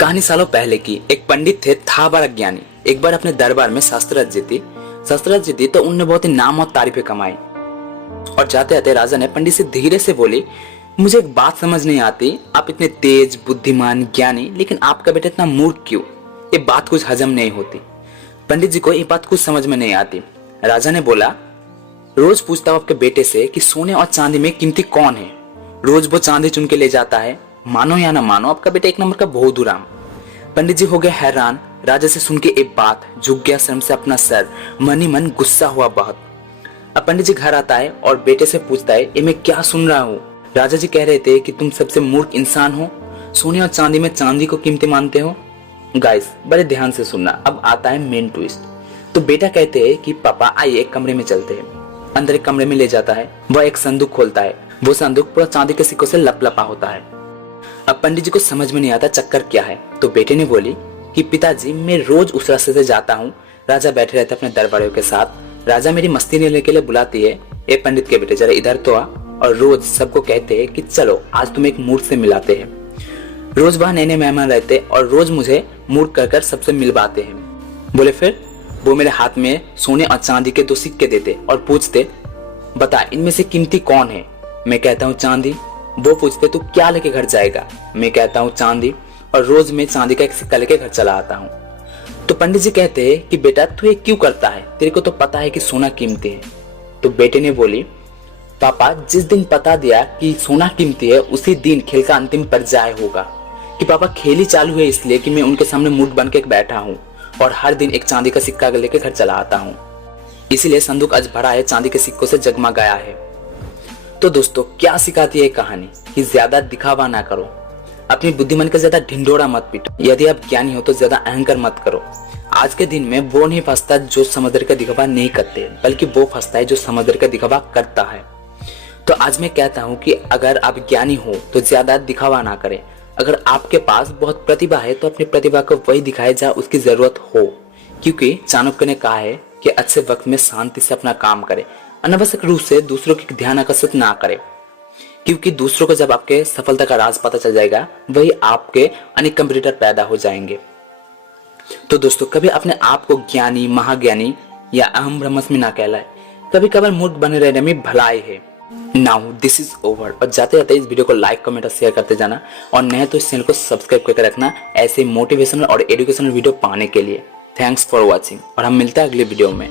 कहानी सालों पहले की। एक पंडित थे, था बड़ा ज्ञानी। एक बार अपने दरबार में शास्त्रार्थ जी थी तो उनने बहुत ही नाम और तारीफें कमाई। और जाते जाते राजा ने पंडित से धीरे से बोली, मुझे एक बात समझ नहीं आती, आप इतने तेज, बुद्धिमान, ज्ञानी, लेकिन आपका बेटा इतना मूर्ख क्यों? ये बात कुछ हजम नहीं होती। पंडित जी को ये बात कुछ समझ में नहीं आती। राजा ने बोला, रोज पूछता हूं आपके बेटे से कि सोने और चांदी में कीमती कौन है। रोज वो चांदी चुन के ले जाता है। मानो या ना मानो, आपका बेटा एक नंबर का भोदूराम। पंडित जी हो गए हैरान। राजा से सुन के एक बात, झुक गया शर्म से अपना सर, मन ही मन गुस्सा हुआ बहुत। अब पंडित जी घर आता है और बेटे से पूछता है, ये मैं क्या सुन रहा हूँ? राजा जी कह रहे थे कि तुम सबसे मूर्ख इंसान हो, सोने और चांदी में चांदी को कीमती मानते हो। गाइस बड़े ध्यान से सुनना, अब आता है मेन ट्विस्ट। तो बेटा कहते हैं कि पापा आइए एक कमरे में चलते हैं। अंदर एक कमरे में ले जाता है। वह एक संदूक खोलता है। वो संदूक पूरा चांदी के सिक्कों से लपलपा होता है। अब पंडित जी को समझ में नहीं आता चक्कर क्या है। तो बेटे ने बोली कि पिताजी, मैं रोज उस रास्ते से जाता हूँ। राजा बैठे रहते अपने दरबारियों के साथ। राजा मेरी मस्ती लेने के लिए बुलाती है, ए पंडित के बेटे जरा इधर तो आ। और रोज सबको कहते हैं कि चलो आज तुम्हें एक मूर्ख से मिलाते हैं। रोज वहां नए नए मेहमान रहते और रोज मुझे मूर्ख कर कर सबसे मिलवाते हैं। बोले फिर? वो मेरे हाथ में सोने और चांदी के 2 सिक्के देते और पूछते, बता इनमें से कीमती कौन है? मैं कहता हूँ चांदी। वो पूछते, तू क्या लेके घर जाएगा? मैं कहता हूँ चांदी। और रोज मैं चांदी का एक सिक्का लेके घर चला आता हूँ। तो पंडित जी कहते हैं कि बेटा तू ये क्यों करता है? तेरे को तो पता है कि सोना कीमती है। तो बेटे ने बोली, पापा जिस दिन पता दिया कि सोना कीमती है उसी दिन खेल का अंतिम पर्याय होगा। कि पापा खेल ही चालू है इसलिए कि मैं उनके सामने मूर्ख बन के बैठा हूँ और हर दिन एक चांदी का सिक्का लेके घर चला आता हूँ। इसीलिए संदूक आज भरा है, चांदी के सिक्कों से जगमगाया है। तो दोस्तों क्या सिखाती है कहानी? कि ज्यादा दिखावा ना करो, अपनी बुद्धिमान का ज्यादा ढिंढोरा मत पीटो। यदि आप ज्ञानी हो तो ज्यादा अहंकार मत करो। आज के दिन में वो नहीं फंसता जो समुद्र का दिखावा नहीं करते, बल्कि वो फंसता है जो समुद्र का दिखावा करता है। तो आज मैं कहता हूँ कि अगर आप ज्ञानी हो तो ज्यादा दिखावा ना करें। अगर आपके पास बहुत प्रतिभा है तो अपनी प्रतिभा को वही दिखाए जहाँ उसकी जरूरत हो। क्योंकि चाणक्य ने कहा है कि अच्छे वक्त में शांति से अपना काम करें, अनावश्यक रूप से दूसरों की ध्यान आकर्षित ना करें। क्योंकि दूसरों को जब आपके सफलता का राज पता चल जाएगा, वही आपके अनेक कंपटीटर पैदा हो जाएंगे। तो दोस्तों कभी अपने आप को ज्ञानी, महाज्ञानी या अहम ब्रह्मस्मि ना कहलाए। कभी कभार मूर्ख बने रहने में भलाई है। Now this is over. और जाते जाते इस वीडियो को लाइक, कमेंट और शेयर करते जाना। और नए तो इस चैनल को सब्सक्राइब करके रखना ऐसे मोटिवेशनल और एजुकेशनल वीडियो पाने के लिए। थैंक्स फॉर वॉचिंग और हम मिलते हैं अगले वीडियो में।